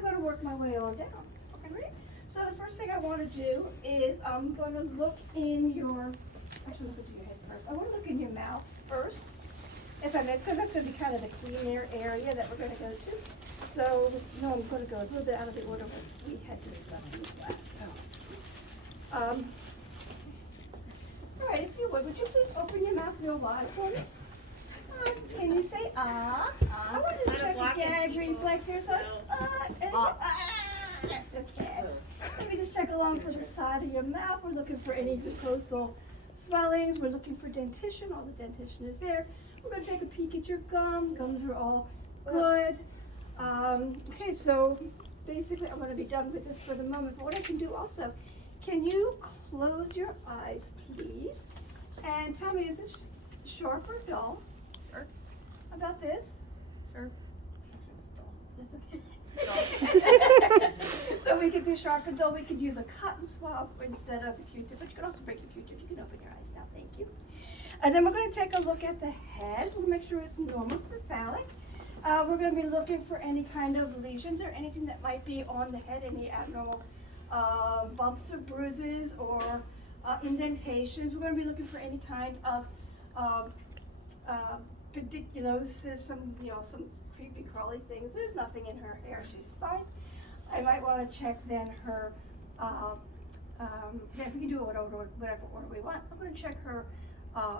I'm going to work my way on down. Okay, ready? So the first thing I want to do is I'm going to look in your, actually look into your head first. I want to look in your mouth first, if I may, because that's going to be kind of the clean air area that we're going to go to. So, no, I'm going to go a little bit out of the order what we had discussed in class. So, all right, if you would you please open your mouth real wide for me? Can you say ah? I want you to check the gag reflex here. So, okay. Let me just check along for the side of your mouth. We're looking for any mucosal swellings. We're looking for dentition. All the dentition is there. We're going to take a peek at your gums. Gums are all good. Okay, so basically I'm going to be done with this for the moment. But what I can do also, can you close your eyes, please? And tell me, is this sharp or dull? Sure. How about this? Sure. That's okay. So we could do sharp and dull. We could use a cotton swab instead of a Q-tip, but you can also break your Q-tip. You can open your eyes now. Thank you. And then we're going to take a look at the head. We'll make sure it's normal cephalic. We're going to be looking for any kind of lesions or anything that might be on the head, any abnormal bumps or bruises or indentations. We're going to be looking for any kind of pediculosis, some creepy crawly things. There's nothing in her hair. She's fine. I might want to check then her, we can do whatever order we want. I'm going to check her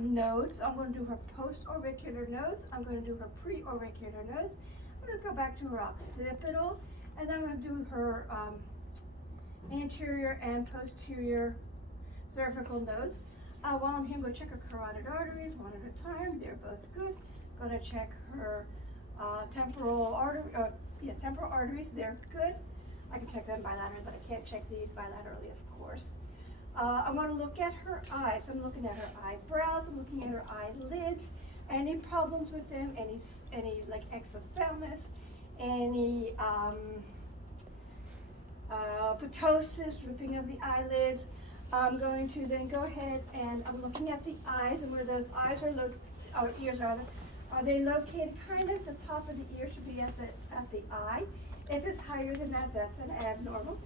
nodes. I'm going to do her post-auricular nodes. I'm going to do her pre-auricular nodes. I'm going to go back to her occipital, and then I'm going to do her anterior and posterior cervical nodes. While I'm here, I'm going to check her carotid arteries one at a time. They're both good. I'm going to check her temporal arteries. They're good. I can check them bilaterally, but I can't check these bilaterally, of course. I'm going to look at her eyes. I'm looking at her eyebrows. I'm looking at her eyelids. Any problems with them? Any like exophthalmos? Any ptosis, drooping of the eyelids? I'm going to then go ahead and I'm looking at the eyes and where those eyes are ears are they located kind of the top of the ear should be at the eye. If it's higher than that, that's an abnormal.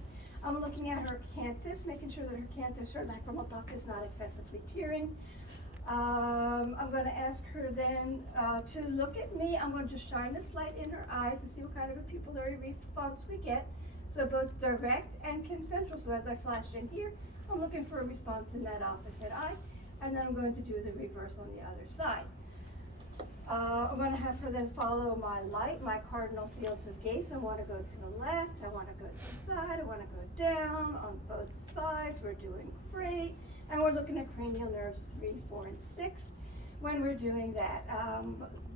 I'm looking at her canthus, making sure that her canthus, her lacrimal duct is not excessively tearing. I'm going to ask her then to look at me. I'm going to just shine this light in her eyes and see what kind of a pupillary response we get. So both direct and concentric. So as I flash in here, I'm looking for a response in that opposite eye. And then I'm going to do the reverse on the other side. I'm going to have her then follow my light, my cardinal fields of gaze. I want to go to the left, I want to go to the side, I want to go down on both sides. We're doing great. And we're looking at cranial nerves 3, 4, and 6 when we're doing that.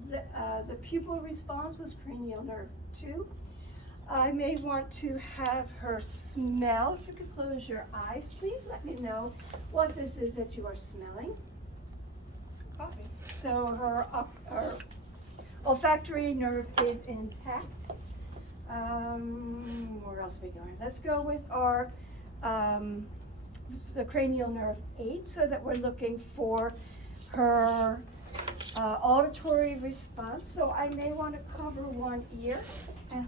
The pupil response was cranial nerve 2. I may want to have her smell. If you could close your eyes, please let me know what this is that you are smelling. Coffee. So her olfactory nerve is intact. Where else are we going? Let's go with our the cranial nerve 8, so that we're looking for her auditory response. So I may want to cover one ear. And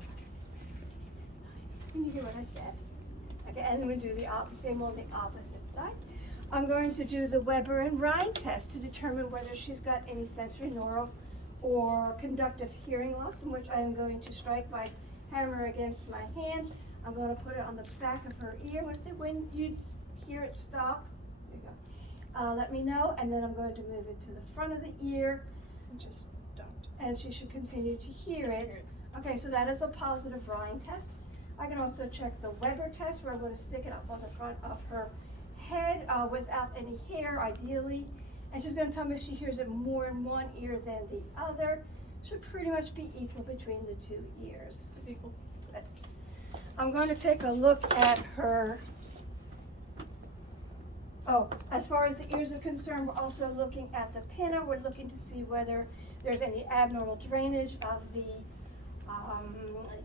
can you hear what I said? Okay, and then we do the same on the opposite side. I'm going to do the Weber and Rhine test to determine whether she's got any sensory neural or conductive hearing loss, in which I am going to strike my hammer against my hand. I'm going to put it on the back of her ear. When you hear it stop, there you go. Let me know, and then I'm going to move it to the front of the ear. And just don't. And she should continue to hear it. Okay, so that is a positive Rhine test. I can also check the Weber test, where I'm going to stick it up on the front of her head without any hair, ideally. And she's going to tell me if she hears it more in one ear than the other. Should pretty much be equal between the two ears. It's equal. Good. I'm going to take a look at her. Oh, as far as the ears are concerned, we're also looking at the pinna. We're looking to see whether there's any abnormal drainage of the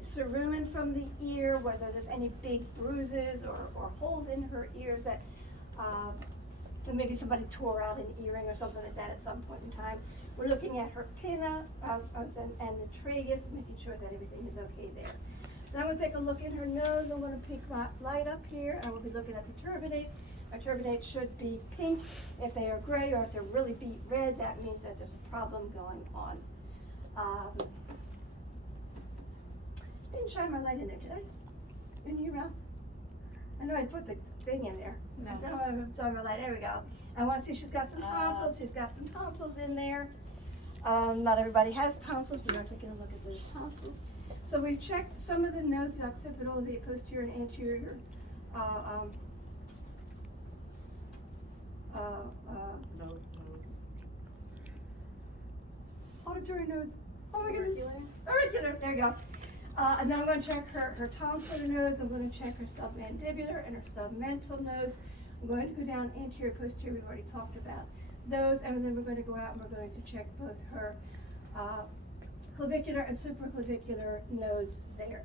cerumen from the ear, whether there's any big bruises or holes in her ears that so maybe somebody tore out an earring or something like that at some point in time. We're looking at her pinna and the tragus, making sure that everything is okay there. Then I'm gonna take a look at her nose. I'm gonna peek my light up here. I will be looking at the turbinates. My turbinates should be pink. If they are gray or if they're really beet red, that means that there's a problem going on. Didn't shine my light in there, did I? In your mouth? I know I put the thing in there. No. I shine my light. There we go. I want to see she's got some tonsils. She's got some tonsils in there. Not everybody has tonsils. We are taking a look at those tonsils. So we checked some of the nose, the occipital, the posterior and anterior auditory nodes. Oh my goodness. Auricular. There you go. And then I'm going to check her tonsillar nodes. I'm going to check her submandibular and her submental nodes. I'm going to go down anterior, posterior. We've already talked about those. And then we're going to go out and we're going to check both her clavicular and supraclavicular nodes there.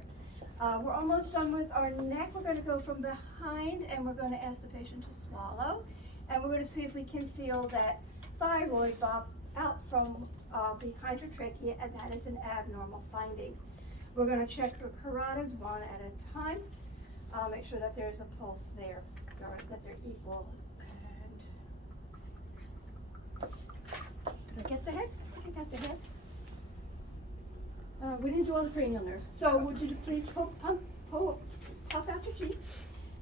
We're almost done with our neck. We're going to go from behind and we're going to ask the patient to swallow. And we're going to see if we can feel that thyroid bob out from behind her trachea, and that is an abnormal finding. We're going to check her carotids one at a time. Make sure that there's a pulse there, or that they're equal. And did I get the head? I think I got the head. We didn't do all the cranial nerves. So would you please puff out your cheeks,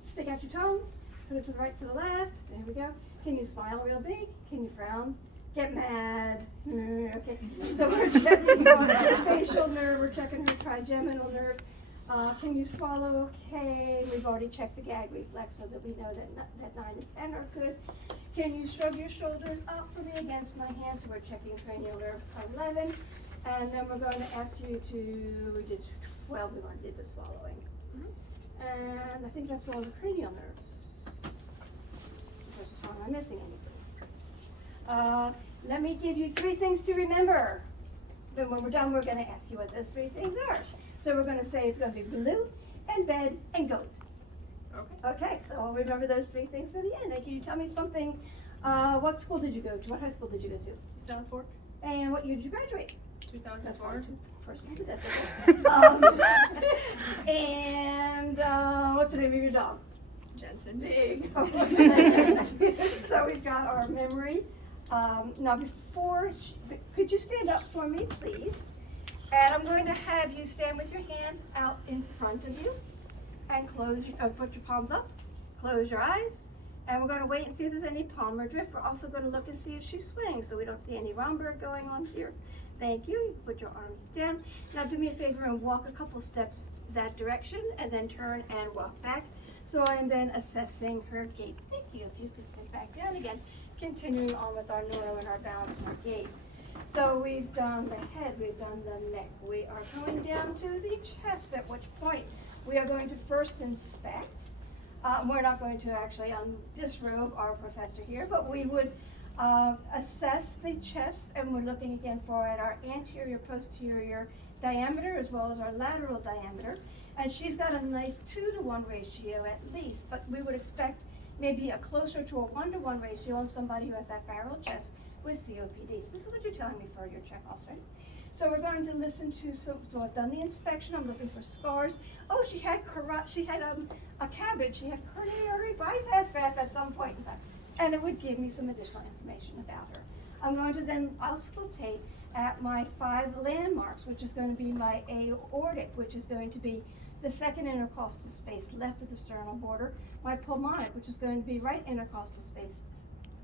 stick out your tongue, put it to the right, to the left. There we go. Can you smile real big? Can you frown? Get mad. Okay. So we're checking her facial nerve. We're checking her trigeminal nerve. Can you swallow okay? We've already checked the gag reflex so that we know that 9 and 10 are good. Can you shrug your shoulders up for me against my hand? So we're checking cranial nerve 11. And then we're going to ask you to, we did 12, we did the swallowing. And I think that's all the cranial nerves. Am I missing anything? Let me give you 3 things to remember. Then when we're done, we're going to ask you what those 3 things are. So we're going to say it's going to be blue and bed and goat. Okay. Okay, so I'll remember those 3 things for the end. And can you tell me something? What school did you go to? What high school did you go to? South Fork, And what year did you graduate? 2004. Person did that. And what's the name of your dog? Jensen. Big. So we've got our memory. Now could you stand up for me, please? And I'm going to have you stand with your hands out in front of you and put your palms up, close your eyes, and we're going to wait and see if there's any palmar drift. We're also going to look and see if she's swaying so we don't see any Romberg going on here. Thank you. You put your arms down. Now do me a favor and walk a couple steps that direction and then turn and walk back. So I'm then assessing her gait. Thank you. If you could sit back down again, continuing on with our neuro and our balance and our gait. So we've done the head, we've done the neck. We are going down to the chest, at which point we are going to first inspect. We're not going to actually disrobe our professor here, but we would assess the chest, and we're looking again for at our anterior, posterior diameter as well as our lateral diameter. And she's got a nice 2-to-1 ratio at least, but we would expect maybe a closer to a 1-to-1 ratio on somebody who has that barrel chest with COPD. So this is what you're telling me for your checkoffs, right? So we're going to listen to, so I've done the inspection, I'm looking for scars. Oh, she had a cabbage, she had coronary bypass graft at some point in time. And it would give me some additional information about her. I'm going to then auscultate at my 5 landmarks, which is going to be my aortic, which is going to be the second intercostal space left of the sternal border, my pulmonic, which is going to be right intercostal space,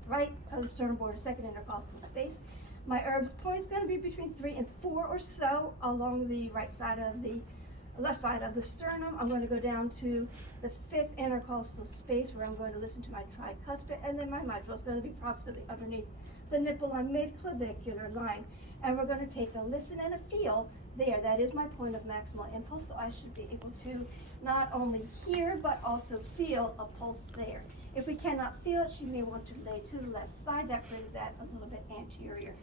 right of the sternal border, second intercostal space. My Erb's point is going to be between 3 and 4 or so along the left side of the sternum. I'm going to go down to the 5th intercostal space where I'm going to listen to my tricuspid, and then my mitral is going to be approximately underneath the nipple on mid-clavicular line. And we're going to take a listen and a feel there. That is my point of maximal impulse, so I should be able to not only hear but also feel a pulse there. If we cannot feel it, she may want to lay to the left side. That brings that a little bit anterior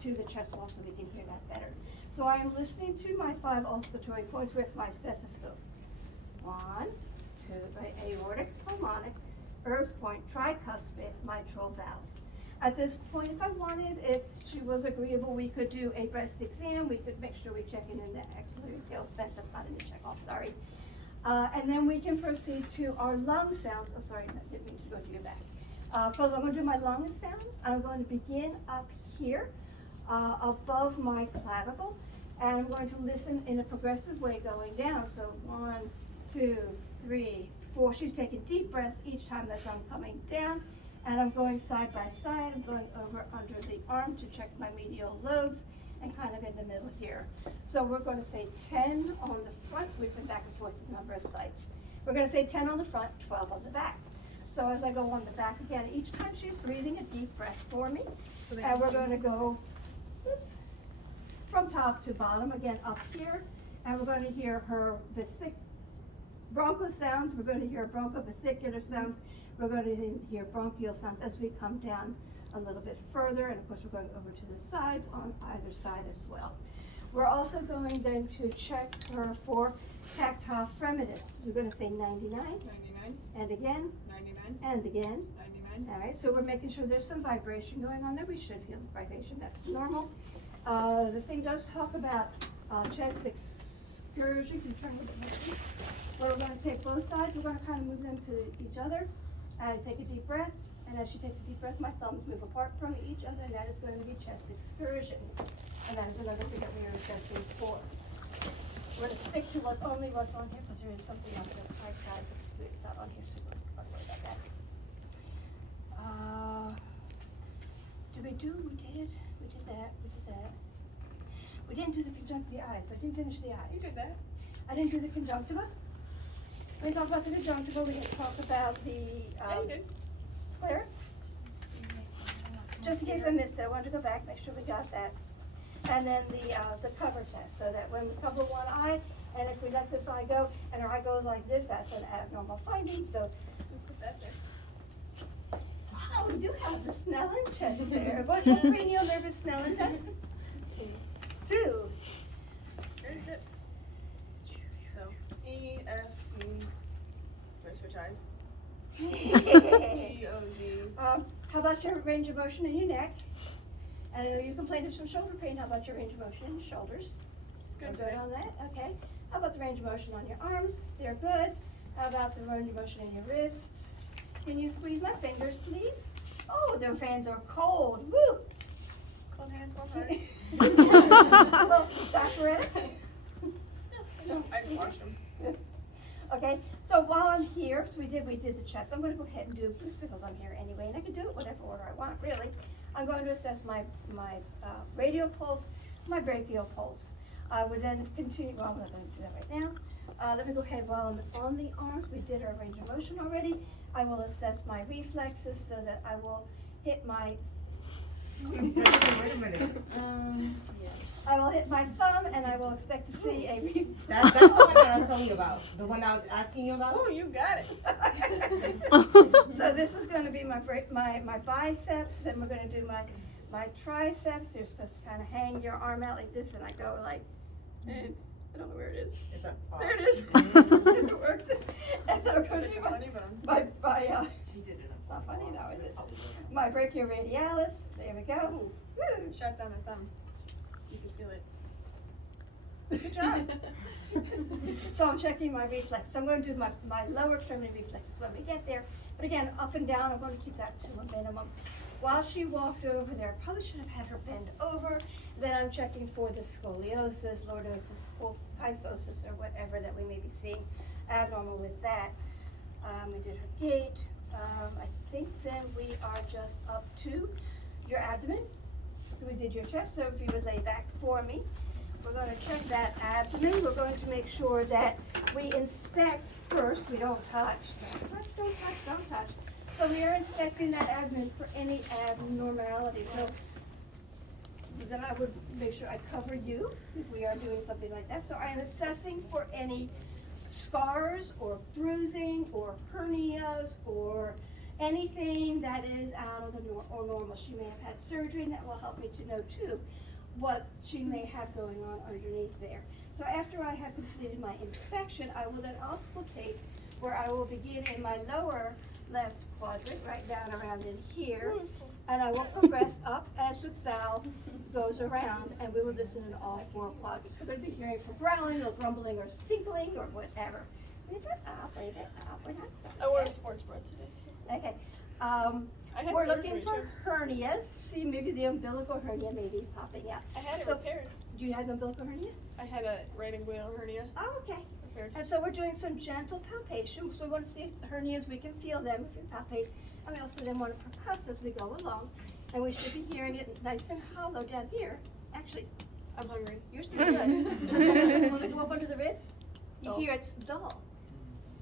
to the chest wall so we can hear that better. So I am listening to my 5 auscultatory points with my stethoscope. 1, 2, aortic, pulmonic, Erb's point, tricuspid, mitral valves. At this point, if I wanted, if she was agreeable, we could do a breast exam. We could make sure we check in the axillary tail vent. That's not in the check off, sorry. And then we can proceed to our lung sounds. Oh, sorry, I didn't mean to go to your back. First, I'm going to do my lung sounds. I'm going to begin up here, above my clavicle, and I'm going to listen in a progressive way going down. So 1, 2, 3, 4. She's taking deep breaths each time that I'm coming down. And I'm going side by side. I'm going over under the arm to check my medial lobes and kind of in the middle here. So we're going to say 10 on the front. We've been back and forth a number of sites. We're going to say 10 on the front, 12 on the back. So as I go on the back again, each time she's breathing a deep breath for me. So And we're going to go, oops, from top to bottom, again up here. And we're going to hear her broncho sounds. We're going to hear bronchovesicular sounds. We're going to hear bronchial sounds as we come down a little bit further, and of course we're going over to the sides on either side as well. We're also going then to check her for tactile fremitus. We're going to say 99, 99, and again, 99, and again. 99. All right, so we're making sure there's some vibration going on there. We should feel vibration, that's normal. The thing does talk about chest excursion. Can you turn a little bit more? Where we're going to take both sides, we're going to kind of move them to each other. And take a deep breath, and as she takes a deep breath, my thumbs move apart from each other, and that is going to be chest excursion. And that is another thing that we are assessing for. We're going to stick to only what's on here, because there is something else that I've got that's not on here, so we're not worry about that. We did that. We didn't do the conjunctiva eyes, so I didn't finish the eyes. You did that. I didn't do the conjunctiva. We talked about the conjunctiva, we didn't talk about the Yeah, you did. sclera. Just in case I missed it, I wanted to go back, make sure we got that. And then the cover test, so that when we cover one eye, and if we let this eye go, and our eye goes like this, that's an abnormal finding, so we put that there. Wow, we do have the Snellen test there. What's the cranial nervous Snellen test? 2. Very good. So, E, F, E, let's switch eyes. T, O, Z. How about your range of motion in your neck? And I know you complained of some shoulder pain. How about your range of motion in your shoulders? It's good We're today. on that, okay. How about the range of motion on your arms? They're good. How about the range of motion in your wrists? Can you squeeze my fingers, please? Oh, their fans are cold. Woo! Cold hands, cold heart. Well, diaphoretic? I washed them. Okay, so while I'm here, so we did the chest. I'm going to go ahead and do this because I'm here anyway, and I can do it whatever order I want, really. I'm going to assess my radial pulse, my brachial pulse. I would then continue, well, I'm not going to do that right now. Let me go ahead while I'm on the arms. We did our range of motion already. I will assess my reflexes so that I will hit my Wait a minute. I will hit my thumb and I will expect to see a reflex. That's the one that I was telling you about. The one I was asking you about. Oh, you got it. So this is going to be my biceps. Then we're going to do my triceps. You're supposed to kind of hang your arm out like this, and I go like, I don't know where it is. It's a There it is. It worked. And then I'm going to It's do like a funny bone. my She did it. it's not funny now, is it? My brachioradialis. There we go. Woo. Shut down the thumb. You can feel it. Good job. So I'm checking my reflex. So I'm going to do my lower extremity reflexes when we get there. But again, up and down, I'm going to keep that to a minimum. While she walked over there, I probably should have had her bend over. Then I'm checking for the scoliosis, lordosis, kyphosis, or whatever that we may be seeing abnormal with that. We did her gait. I think then we are just up to your abdomen. We did your chest, so if you would lay back for me. We're going to check that abdomen. We're going to make sure that we inspect first. We don't touch. Don't touch. So we are inspecting that abdomen for any abnormality. So then I would make sure I cover you if we are doing something like that. So I am assessing for any scars or bruising or hernias or anything that is out of the normal. She may have had surgery, and that will help me to know too what she may have going on underneath there. So after I have completed my inspection, I will then auscultate where I will begin in my lower left quadrant, right down around in here. And I will progress up as the valve goes around, and we will listen in all 4 quadrants. We're going to be hearing for growling or grumbling or tinkling or whatever. Leave it up, leave it up. We're not I wore a sports bra today, so. Okay. I had We're surgery looking for too. hernias. See, maybe the umbilical hernia may be popping out. I had it So- repaired. You had an umbilical hernia? I had a right inguinal hernia Oh, okay. repaired. And so we're doing some gentle palpation. So we want to see if the hernias, we can feel them if we palpate. And we also then want to percuss as we go along. And we should be hearing it nice and hollow down here. Actually, I'm hungry. you're so good. Want to go up under the ribs? You Dull. hear it's dull.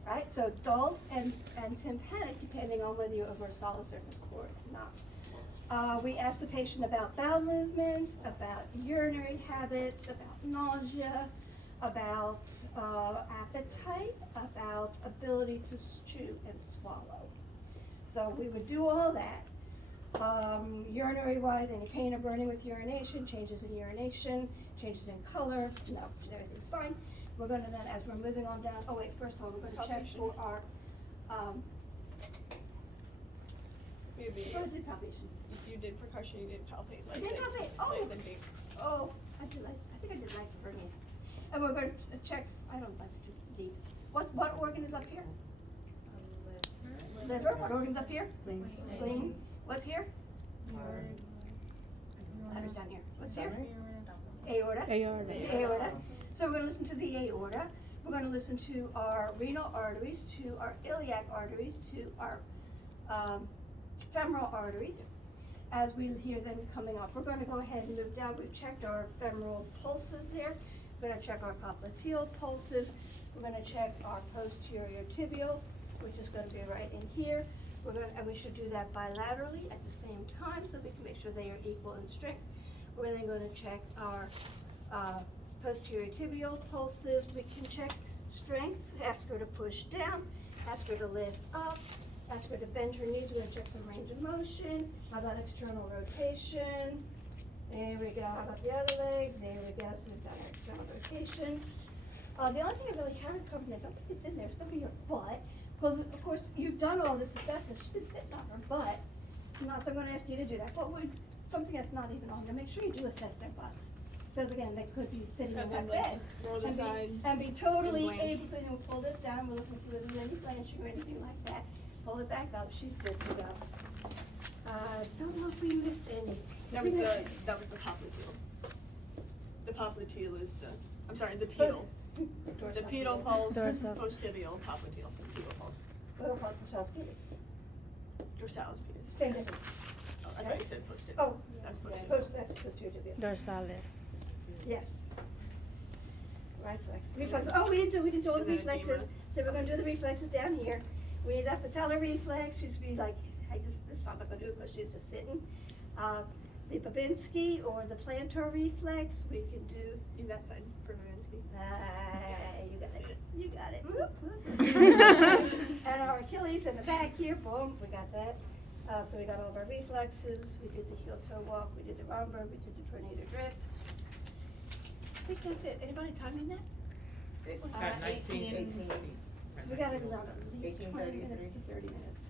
Right? So dull and tympanic, depending on whether you're over a solid surface or not. We ask the patient about bowel movements, about urinary habits, about nausea, about appetite, about ability to chew and swallow. So we would do all that. Urinary wise, any pain or burning with urination, changes in urination, changes in color, no, everything's fine. We're gonna then, as we're moving on down, oh wait, first of all, we're gonna check Palpation. for our, Maybe what is the palpation? if you did percussion, you did palpate I like did that. palpate. Oh. Like the deep. Oh, I think I did right for hernia. And we're gonna check, I don't like to do deep. What organ is up here? Liver, what organ's up here? Spleen. What's here? Letters down here. What's here? Aorta. The aorta. So we're gonna listen to the aorta. We're gonna listen to our renal arteries, to our iliac arteries, to our femoral arteries. As we hear them coming up, we're gonna go ahead and move down. We've checked our femoral pulses there. We're gonna check our popliteal pulses. We're gonna check our posterior tibial, which is gonna be right in here. And we should do that bilaterally at the same time so we can make sure they are equal in strength. We're then gonna check our posterior tibial pulses. We can check strength, ask her to push down, ask her to lift up, ask her to bend her knees. We're gonna check some range of motion. How about external rotation? There we go. How about the other leg? There we go. So we've got our external rotation. The only thing I really haven't covered, and I don't think it's in there, is gonna be your butt. Because of course, you've done all this assessment. She's been sitting on her butt. Not that I'm gonna ask you to do that, but would, something that's not even on there, make sure you do assess their butts. Because again, they could be sitting Have on them, that like, bed. just roll the and be- side And be totally and blanch. able to, pull this down, we're looking to see whether there's any blanching or anything like that. Pull it back up, she's good to go. Don't know if we missed any. That was the popliteal. The popliteal is the pedal. The pedal pulse, Dorsal. post-tibial, popliteal, pedal pulse. What about for South Peters? Dorsalis pedis. Same difference. Oh, I thought you said post-tibial. Oh, That's post-tibial. that's posterior tibial. Dorsalis. Yes. Reflex. Oh, we didn't do all the And then reflexes. edema. So we're gonna do the reflexes down here. We need that patellar reflex. She's be like, this one I'm not gonna do it because she's just sitting. The Babinski or the plantar reflex, we can do. Use that side for Vansky. You got it. And our Achilles in the back here, boom, we got that. So we got all of our reflexes. We did the heel toe walk. We did the rumbar. We did the tornado drift. I think that's it. Anybody timing that? It's At 18. So we got it around at least 20 18:33. minutes to 30 minutes.